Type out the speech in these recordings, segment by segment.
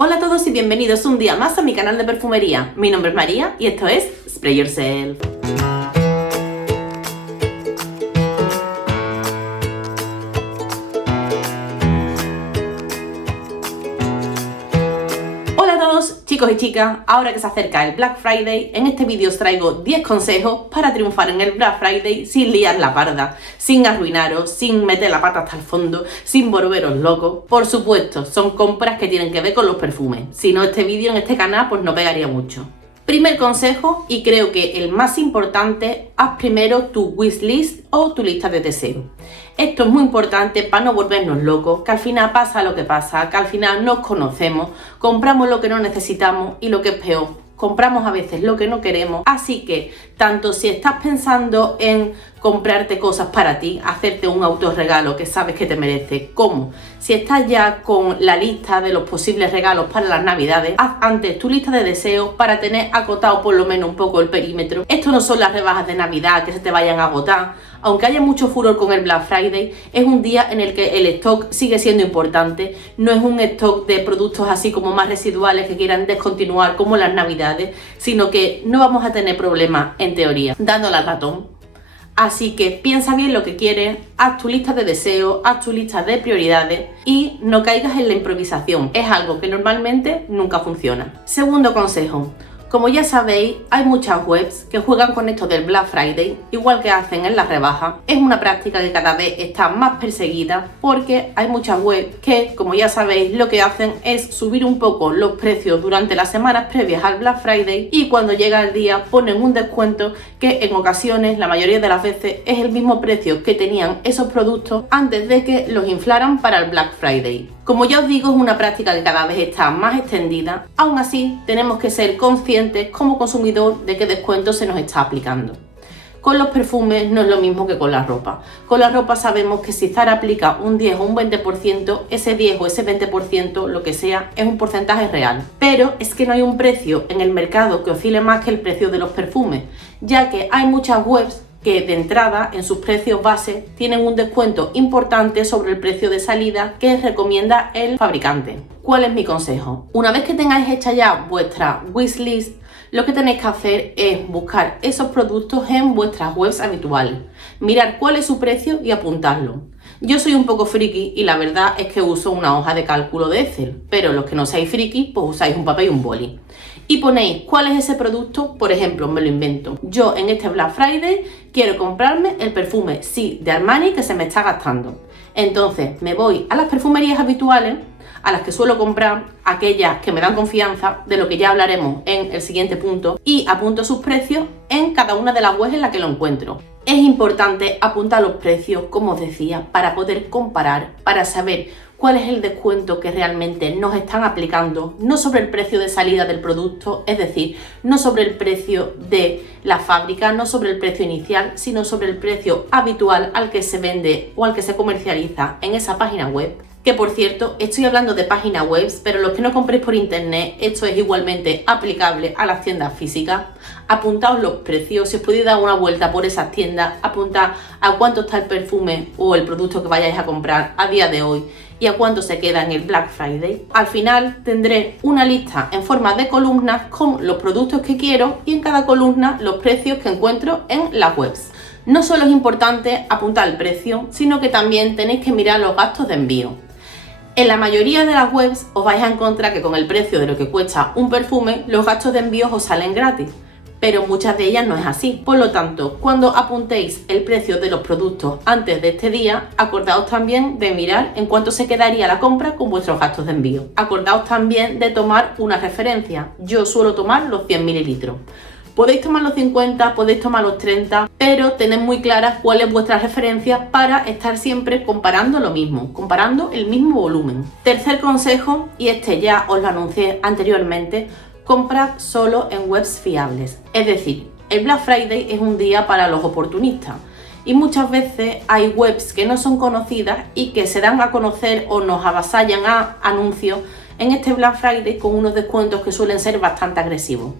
Hola a todos y bienvenidos un día más a mi canal de perfumería. Mi nombre es María y esto es Spray Yourself. Hola a todos chicos y chicas, ahora que se acerca el Black Friday, en este vídeo os traigo 10 consejos para triunfar en el Black Friday sin liar la parda, sin arruinaros, sin meter la pata hasta el fondo, sin volveros locos. Por supuesto, son compras que tienen que ver con los perfumes, si no este vídeo en este canal pues no pegaría mucho. Primer consejo, y creo que el más importante, haz primero tu wishlist o tu lista de deseos. Esto es muy importante para no volvernos locos, que al final pasa lo que pasa, que al final nos conocemos, compramos lo que no necesitamos y lo que es peor, compramos a veces lo que no queremos. Así que tanto si estás pensando en comprarte cosas para ti, hacerte un autorregalo que sabes que te merece, como si estás ya con la lista de los posibles regalos para las navidades, haz antes tu lista de deseos para tener acotado por lo menos un poco el perímetro. Esto no son las rebajas de Navidad que se te vayan a agotar, aunque haya mucho furor con el Black Friday, es un día en el que el stock sigue siendo importante, no es un stock de productos así como más residuales que quieran descontinuar como las navidades, sino que no vamos a tener problemas en teoría, dándole al ratón. Así que piensa bien lo que quieres, haz tu lista de deseos, haz tu lista de prioridades y no caigas en la improvisación. Es algo que normalmente nunca funciona. Segundo consejo. Como ya sabéis, hay muchas webs que juegan con esto del Black Friday, igual que hacen en las rebajas. Es una práctica que cada vez está más perseguida porque hay muchas webs que, como ya sabéis, lo que hacen es subir un poco los precios durante las semanas previas al Black Friday y cuando llega el día ponen un descuento que en ocasiones, la mayoría de las veces, es el mismo precio que tenían esos productos antes de que los inflaran para el Black Friday. Como ya os digo, es una práctica que cada vez está más extendida. Aún así, tenemos que ser conscientes como consumidor de qué descuento se nos está aplicando. Con los perfumes no es lo mismo que con la ropa. Con la ropa sabemos que si Zara aplica un 10 o un 20%, ese 10 o ese 20%, lo que sea, es un porcentaje real. Pero es que no hay un precio en el mercado que oscile más que el precio de los perfumes, ya que hay muchas webs que de entrada en sus precios base tienen un descuento importante sobre el precio de salida que recomienda el fabricante. ¿Cuál es mi consejo? Una vez que tengáis hecha ya vuestra wishlist, lo que tenéis que hacer es buscar esos productos en vuestras webs habituales, mirar cuál es su precio y apuntarlo. Yo soy un poco friki y la verdad es que uso una hoja de cálculo de Excel, pero los que no seáis friki, pues usáis un papel y un boli. Y ponéis cuál es ese producto, por ejemplo, me lo invento. Yo en este Black Friday quiero comprarme el perfume Sí de Armani que se me está gastando. Entonces me voy a las perfumerías habituales, a las que suelo comprar, aquellas que me dan confianza, de lo que ya hablaremos en el siguiente punto, y apunto sus precios en cada una de las webs en las que lo encuentro. Es importante apuntar los precios, como os decía, para poder comparar, para saber cuál es el descuento que realmente nos están aplicando, no sobre el precio de salida del producto, es decir, no sobre el precio de la fábrica, no sobre el precio inicial, sino sobre el precio habitual al que se vende o al que se comercializa en esa página web. Que por cierto, estoy hablando de páginas web, pero los que no compréis por internet, esto es igualmente aplicable a las tiendas físicas. Apuntaos los precios, si os podéis dar una vuelta por esas tiendas, apuntad a cuánto está el perfume o el producto que vayáis a comprar a día de hoy y a cuánto se queda en el Black Friday. Al final tendré una lista en forma de columnas con los productos que quiero y en cada columna los precios que encuentro en las webs. No solo es importante apuntar el precio, sino que también tenéis que mirar los gastos de envío. En la mayoría de las webs os vais a encontrar que con el precio de lo que cuesta un perfume, los gastos de envío os salen gratis, pero muchas de ellas no es así. Por lo tanto, cuando apuntéis el precio de los productos antes de este día, acordaos también de mirar en cuánto se quedaría la compra con vuestros gastos de envío. Acordaos también de tomar una referencia. Yo suelo tomar los 100 mililitros. Podéis tomar los 50, podéis tomar los 30, pero tened muy claras cuál es vuestra referencia para estar siempre comparando lo mismo, comparando el mismo volumen. Tercer consejo, y este ya os lo anuncié anteriormente, comprad solo en webs fiables. Es decir, el Black Friday es un día para los oportunistas y muchas veces hay webs que no son conocidas y que se dan a conocer o nos avasallan a anuncios en este Black Friday con unos descuentos que suelen ser bastante agresivos.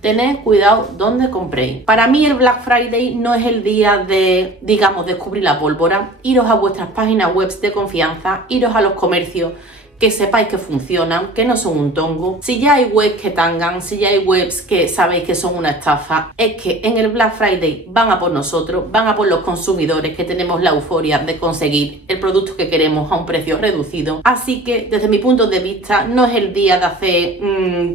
Tened cuidado donde compréis. Para mí el Black Friday no es el día de, digamos, descubrir la pólvora. Iros a vuestras páginas web de confianza, iros a los comercios que sepáis que funcionan, que no son un tongo. Si ya hay webs que tangan, si ya hay webs que sabéis que son una estafa, es que en el Black Friday van a por nosotros, van a por los consumidores que tenemos la euforia de conseguir el producto que queremos a un precio reducido. Así que desde mi punto de vista no es el día de hacer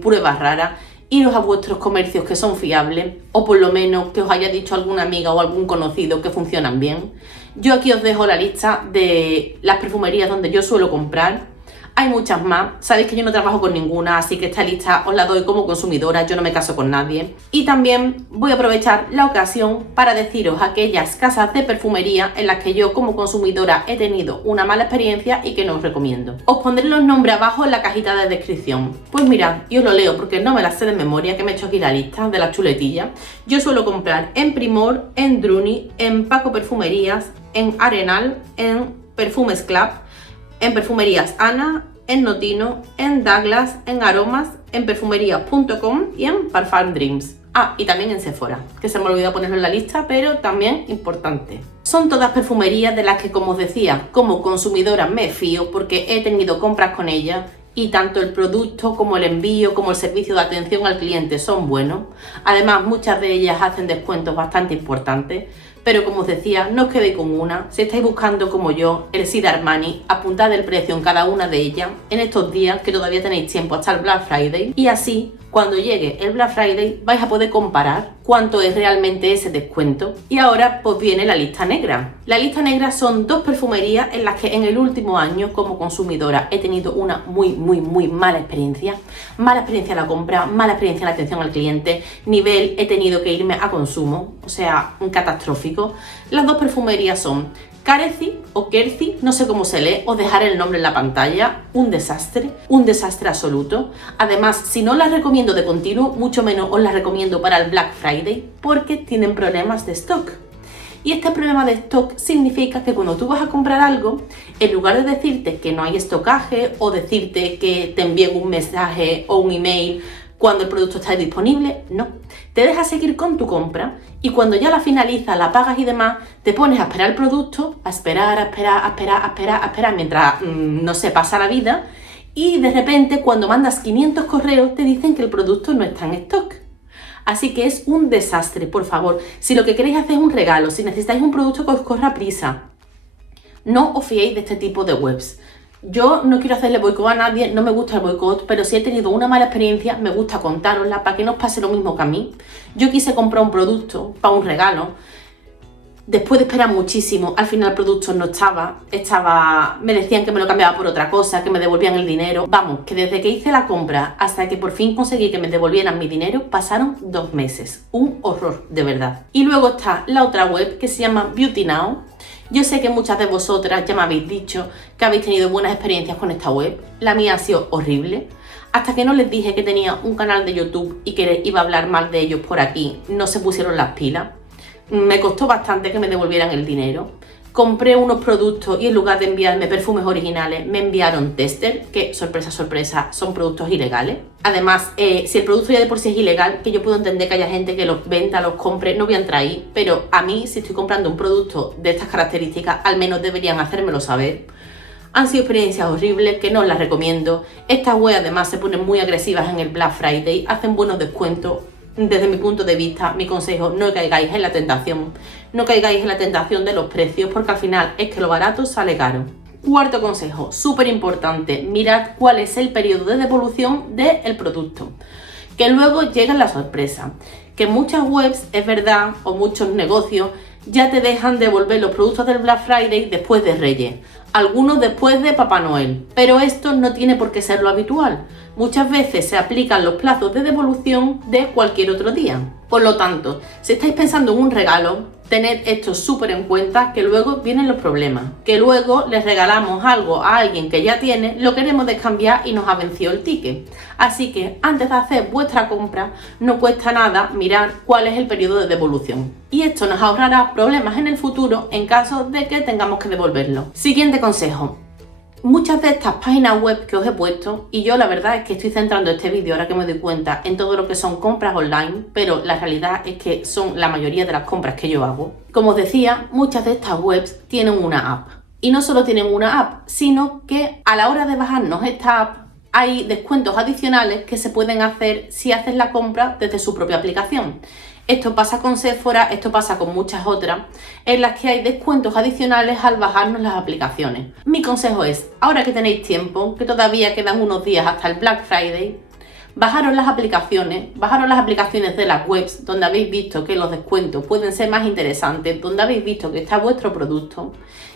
pruebas raras. Iros a vuestros comercios que son fiables, o por lo menos que os haya dicho alguna amiga o algún conocido que funcionan bien. Yo aquí os dejo la lista de las perfumerías donde yo suelo comprar. Hay muchas más, sabéis que yo no trabajo con ninguna, así que esta lista os la doy como consumidora, yo no me caso con nadie. Y también voy a aprovechar la ocasión para deciros aquellas casas de perfumería en las que yo como consumidora he tenido una mala experiencia y que no os recomiendo. Os pondré los nombres abajo en la cajita de descripción. Pues mirad, y os lo leo porque no me las sé de memoria, que me he hecho aquí la lista de las chuletillas. Yo suelo comprar en Primor, en Druni, en Paco Perfumerías, en Arenal, en Perfumes Club, en Perfumerías Ana, en Notino, en Douglas, en Aromas, en perfumerías.com y en Parfum Dreams. Ah, y también en Sephora, que se me olvidó ponerlo en la lista, pero también importante. Son todas perfumerías de las que, como os decía, como consumidora me fío porque he tenido compras con ellas y tanto el producto como el envío como el servicio de atención al cliente son buenos. Además, muchas de ellas hacen descuentos bastante importantes. Pero como os decía, no os quedéis con una. Si estáis buscando como yo el Sid Armani, apuntad el precio en cada una de ellas en estos días que todavía tenéis tiempo hasta el Black Friday. Y así, cuando llegue el Black Friday, vais a poder comparar cuánto es realmente ese descuento. Y ahora pues viene la lista negra. La lista negra son dos perfumerías en las que en el último año como consumidora he tenido una muy mala experiencia. Mala experiencia en la compra, mala experiencia en la atención al cliente, nivel he tenido que irme a consumo, o sea, un catastrófico. Las dos perfumerías son Careci o Kerci, no sé cómo se lee, os dejaré el nombre en la pantalla. Un desastre absoluto. Además, si no las recomiendo de continuo, mucho menos os las recomiendo para el Black Friday porque tienen problemas de stock. Y este problema de stock significa que cuando tú vas a comprar algo, en lugar de decirte que no hay estocaje o decirte que te envíen un mensaje o un email cuando el producto está disponible, no. Te dejas seguir con tu compra y cuando ya la finalizas, la pagas y demás, te pones a esperar el producto, a esperar mientras, no sé, pasa la vida y de repente cuando mandas 500 correos te dicen que el producto no está en stock. Así que es un desastre, por favor. Si lo que queréis hacer es un regalo, si necesitáis un producto que os corra prisa, no os fiéis de este tipo de webs. Yo no quiero hacerle boicot a nadie, no me gusta el boicot, pero si he tenido una mala experiencia, me gusta contárosla para que no os pase lo mismo que a mí. Yo quise comprar un producto para un regalo. Después de esperar muchísimo, al final el producto no estaba, me decían que me lo cambiaba por otra cosa, que me devolvían el dinero. Vamos, que desde que hice la compra hasta que por fin conseguí que me devolvieran mi dinero, pasaron 2 meses. Un horror, de verdad. Y luego está la otra web que se llama Beauty Now. Yo sé que muchas de vosotras ya me habéis dicho que habéis tenido buenas experiencias con esta web. La mía ha sido horrible. Hasta que no les dije que tenía un canal de YouTube y que iba a hablar mal de ellos por aquí, no se pusieron las pilas. Me costó bastante que me devolvieran el dinero. Compré unos productos y en lugar de enviarme perfumes originales, me enviaron tester, que, sorpresa, sorpresa, son productos ilegales. Además, si el producto ya de por sí es ilegal, que yo puedo entender que haya gente que los venda, los compre, no voy a entrar ahí, pero a mí, si estoy comprando un producto de estas características, al menos deberían hacérmelo saber. Han sido experiencias horribles que no os las recomiendo. Estas webs además se ponen muy agresivas en el Black Friday, hacen buenos descuentos. Desde mi punto de vista, mi consejo, no caigáis en la tentación. No caigáis en la tentación de los precios porque al final es que lo barato sale caro. Cuarto consejo, súper importante, mirad cuál es el periodo de devolución del producto. Que luego llega la sorpresa. Que muchas webs, es verdad, o muchos negocios, ya te dejan devolver los productos del Black Friday después de Reyes. Algunos después de Papá Noel. Pero esto no tiene por qué ser lo habitual. Muchas veces se aplican los plazos de devolución de cualquier otro día. Por lo tanto, si estáis pensando en un regalo, tened esto súper en cuenta, que luego vienen los problemas. Que luego les regalamos algo a alguien que ya tiene, lo queremos descambiar y nos ha vencido el ticket. Así que antes de hacer vuestra compra, no cuesta nada mirar cuál es el periodo de devolución. Y esto nos ahorrará problemas en el futuro en caso de que tengamos que devolverlo. Siguiente consejo. Muchas de estas páginas web que os he puesto, y yo la verdad es que estoy centrando este vídeo ahora que me doy cuenta en todo lo que son compras online, pero la realidad es que son la mayoría de las compras que yo hago. Como os decía, muchas de estas webs tienen una app. Y no solo tienen una app, sino que a la hora de bajarnos esta app hay descuentos adicionales que se pueden hacer si haces la compra desde su propia aplicación. Esto pasa con Sephora, esto pasa con muchas otras, en las que hay descuentos adicionales al bajarnos las aplicaciones. Mi consejo es, ahora que tenéis tiempo, que todavía quedan unos días hasta el Black Friday, bajaros las aplicaciones de las webs donde habéis visto que los descuentos pueden ser más interesantes, donde habéis visto que está vuestro producto,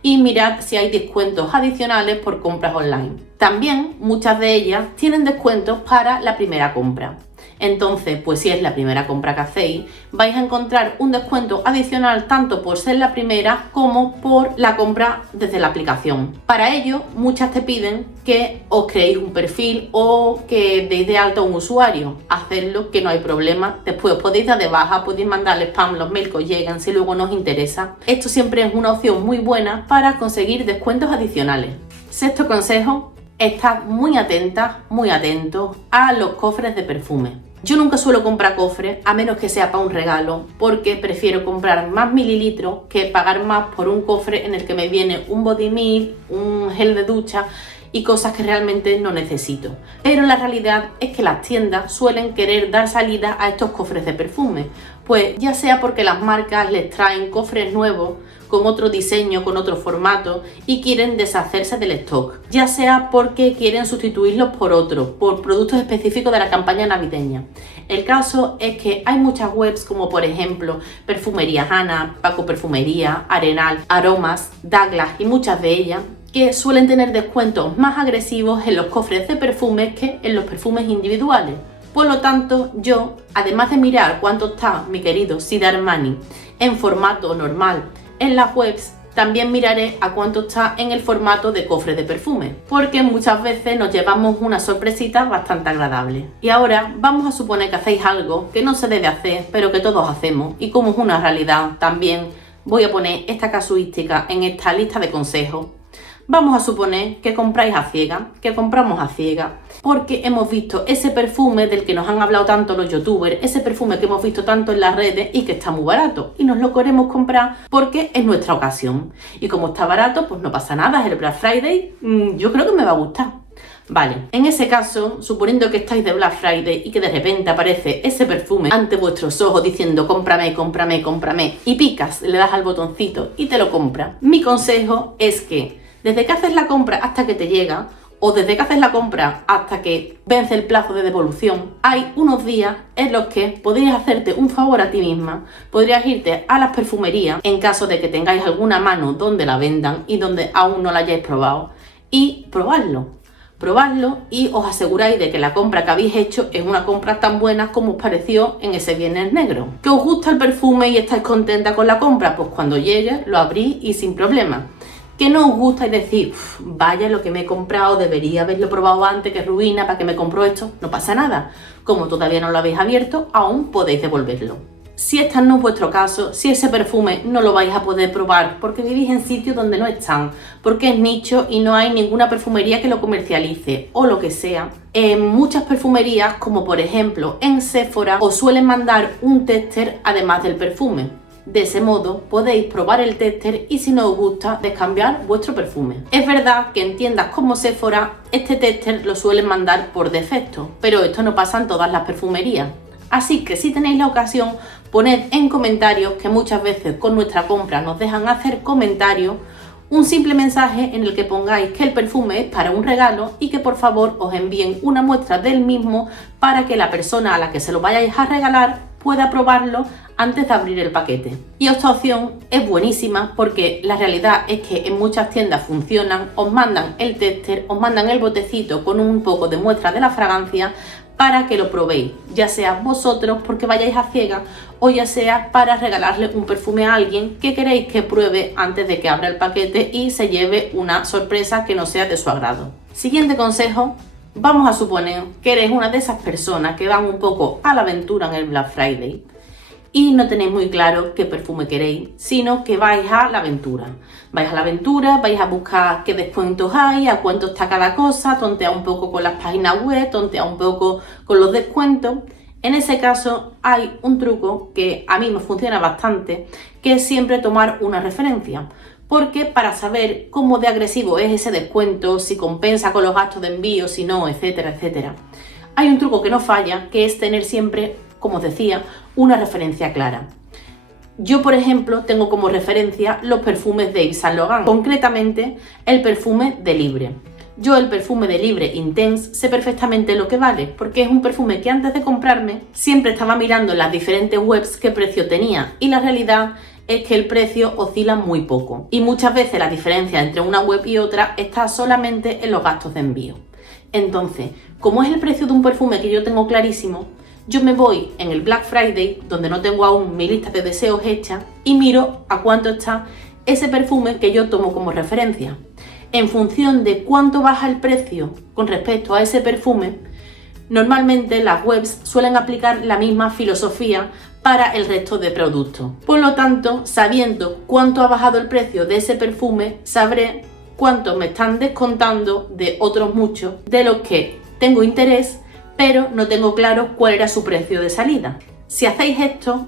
y mirad si hay descuentos adicionales por compras online. También muchas de ellas tienen descuentos para la primera compra. Entonces, pues si es la primera compra que hacéis, vais a encontrar un descuento adicional tanto por ser la primera como por la compra desde la aplicación. Para ello, muchas te piden que os creéis un perfil o que deis de alta a un usuario. Hacedlo, que no hay problema. Después os podéis dar de baja, podéis mandarle spam los mails que os llegan si luego no os interesa. Esto siempre es una opción muy buena para conseguir descuentos adicionales. Sexto consejo: estad muy atentas, muy atentos a los cofres de perfume. Yo nunca suelo comprar cofres, a menos que sea para un regalo, porque prefiero comprar más mililitros que pagar más por un cofre en el que me viene un body mist, un gel de ducha y cosas que realmente no necesito. Pero la realidad es que las tiendas suelen querer dar salida a estos cofres de perfume, pues ya sea porque las marcas les traen cofres nuevos con otro diseño, con otro formato y quieren deshacerse del stock, ya sea porque quieren sustituirlos por otros, por productos específicos de la campaña navideña. El caso es que hay muchas webs como por ejemplo Perfumería Hanna, Paco Perfumería, Arenal, Aromas, Douglas y muchas de ellas que suelen tener descuentos más agresivos en los cofres de perfumes que en los perfumes individuales. Por lo tanto, yo, además de mirar cuánto está mi querido Sid Armani en formato normal en las webs, también miraré a cuánto está en el formato de cofre de perfume, porque muchas veces nos llevamos una sorpresita bastante agradable. Y ahora vamos a suponer que hacéis algo que no se debe hacer, pero que todos hacemos, y como es una realidad, también voy a poner esta casuística en esta lista de consejos. Vamos a suponer que compráis a ciegas, que compramos a ciegas, porque hemos visto ese perfume del que nos han hablado tanto los youtubers, ese perfume que hemos visto tanto en las redes y que está muy barato y nos lo queremos comprar porque es nuestra ocasión. Y como está barato, pues no pasa nada, es el Black Friday, yo creo que me va a gustar. Vale, en ese caso, suponiendo que estáis de Black Friday y que de repente aparece ese perfume ante vuestros ojos diciendo cómprame, cómprame, cómprame, y picas, le das al botoncito y te lo compras, mi consejo es que desde que haces la compra hasta que te llega, o desde que haces la compra hasta que vence el plazo de devolución, hay unos días en los que podrías hacerte un favor a ti misma, podrías irte a las perfumerías, en caso de que tengáis alguna mano donde la vendan y donde aún no la hayáis probado, y probarlo y os aseguráis de que la compra que habéis hecho es una compra tan buena como os pareció en ese Viernes Negro. ¿Que os gusta el perfume y estáis contenta con la compra? Pues cuando llegue lo abrís y sin problema. Que no os gusta y decir, vaya lo que me he comprado, debería haberlo probado antes, que ruina, ¿para qué me compro esto? No pasa nada. Como todavía no lo habéis abierto, aún podéis devolverlo. Si este no es vuestro caso, si ese perfume no lo vais a poder probar porque vivís en sitios donde no están, porque es nicho y no hay ninguna perfumería que lo comercialice o lo que sea, en muchas perfumerías, como por ejemplo en Sephora, os suelen mandar un tester además del perfume. De ese modo podéis probar el tester y si no os gusta, descambiar vuestro perfume. Es verdad que en tiendas como Sephora este tester lo suelen mandar por defecto, pero esto no pasa en todas las perfumerías. Así que si tenéis la ocasión, poned en comentarios, que muchas veces con nuestra compra nos dejan hacer comentarios, un simple mensaje en el que pongáis que el perfume es para un regalo y que por favor os envíen una muestra del mismo para que la persona a la que se lo vayáis a regalar pueda probarlo antes de abrir el paquete. Y esta opción es buenísima porque la realidad es que en muchas tiendas funcionan, os mandan el tester, os mandan el botecito con un poco de muestra de la fragancia para que lo probéis, ya sea vosotros porque vayáis a ciegas o ya sea para regalarle un perfume a alguien que queréis que pruebe antes de que abra el paquete y se lleve una sorpresa que no sea de su agrado. Siguiente consejo. Vamos a suponer que eres una de esas personas que van un poco a la aventura en el Black Friday y no tenéis muy claro qué perfume queréis, sino que vais a la aventura. Vais a la aventura, vais a buscar qué descuentos hay, a cuánto está cada cosa, tontear un poco con las páginas web, tontear un poco con los descuentos. En ese caso hay un truco que a mí me funciona bastante, que es siempre tomar una referencia. porque para saber cómo de agresivo es ese descuento, si compensa con los gastos de envío, si no, etcétera, etcétera, hay un truco que no falla, que es tener siempre, como os decía, una referencia clara. Yo, por ejemplo, tengo como referencia los perfumes de Yves Saint Laurent, concretamente el perfume de Libre. Yo el perfume de Libre Intense sé perfectamente lo que vale, porque es un perfume que antes de comprarme siempre estaba mirando en las diferentes webs qué precio tenía, y la realidad es que el precio oscila muy poco. Y muchas veces la diferencia entre una web y otra está solamente en los gastos de envío. Entonces, como es el precio de un perfume que yo tengo clarísimo, yo me voy en el Black Friday, donde no tengo aún mi lista de deseos hecha, y miro a cuánto está ese perfume que yo tomo como referencia. En función de cuánto baja el precio con respecto a ese perfume, normalmente las webs suelen aplicar la misma filosofía para el resto de productos. Por lo tanto, sabiendo cuánto ha bajado el precio de ese perfume, sabré cuánto me están descontando de otros muchos de los que tengo interés, pero no tengo claro cuál era su precio de salida. Si hacéis esto,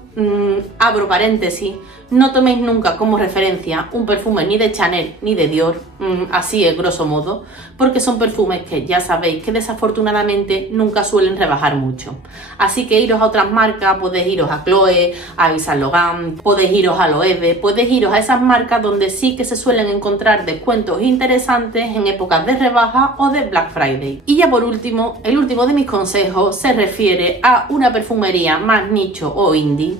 abro paréntesis, no toméis nunca como referencia un perfume ni de Chanel ni de Dior, así es grosso modo, porque son perfumes que ya sabéis que desafortunadamente nunca suelen rebajar mucho. Así que iros a otras marcas, podéis iros a Chloé, a Yves Saint Laurent, podéis iros a Loewe, podéis iros a esas marcas donde sí que se suelen encontrar descuentos interesantes en épocas de rebaja o de Black Friday. Y ya por último, el último de mis consejos se refiere a una perfumería más nicho o indie.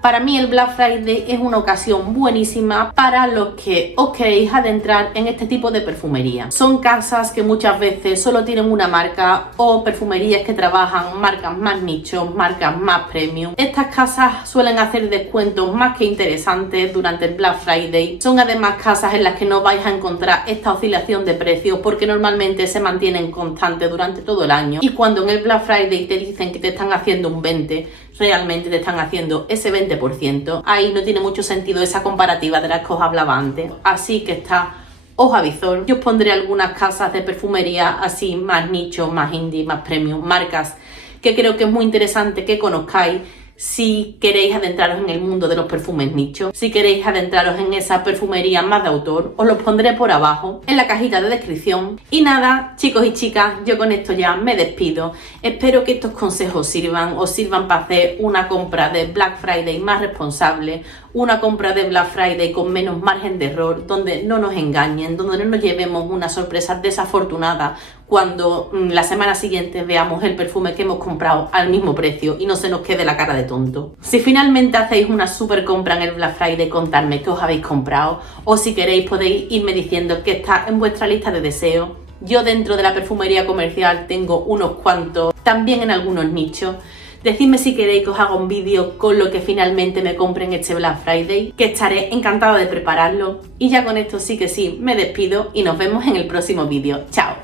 Para mí el Black Friday es una ocasión buenísima para los que os queréis adentrar en este tipo de perfumería. Son casas que muchas veces solo tienen una marca o perfumerías que trabajan marcas más nichos, marcas más premium. Estas casas suelen hacer descuentos más que interesantes durante el Black Friday. Son además casas en las que no vais a encontrar esta oscilación de precios porque normalmente se mantienen constantes durante todo el año. Y cuando en el Black Friday te dicen que te están haciendo un 20%, realmente te están haciendo ese 20%. Ahí no tiene mucho sentido esa comparativa de la que os hablaba antes. Así que está ojo a visor. Yo os pondré algunas casas de perfumería así más nicho, más indie, más premium, marcas que creo que es muy interesante que conozcáis si queréis adentraros en el mundo de los perfumes nicho, si queréis adentraros en esa perfumería más de autor, os los pondré por abajo en la cajita de descripción. Y nada, chicos y chicas, yo con esto ya me despido. Espero que estos consejos os sirvan para hacer una compra de Black Friday más responsable, una compra de Black Friday con menos margen de error, donde no nos engañen, donde no nos llevemos una sorpresa desafortunada cuando la semana siguiente veamos el perfume que hemos comprado al mismo precio y no se nos quede la cara de tonto. Si finalmente hacéis una super compra en el Black Friday, contadme qué os habéis comprado, o si queréis podéis irme diciendo qué está en vuestra lista de deseos. Yo dentro de la perfumería comercial tengo unos cuantos, también en algunos nichos. Decidme si queréis que os haga un vídeo con lo que finalmente me compre en este Black Friday, que estaré encantada de prepararlo. Y ya con esto sí que sí, me despido y nos vemos en el próximo vídeo. ¡Chao!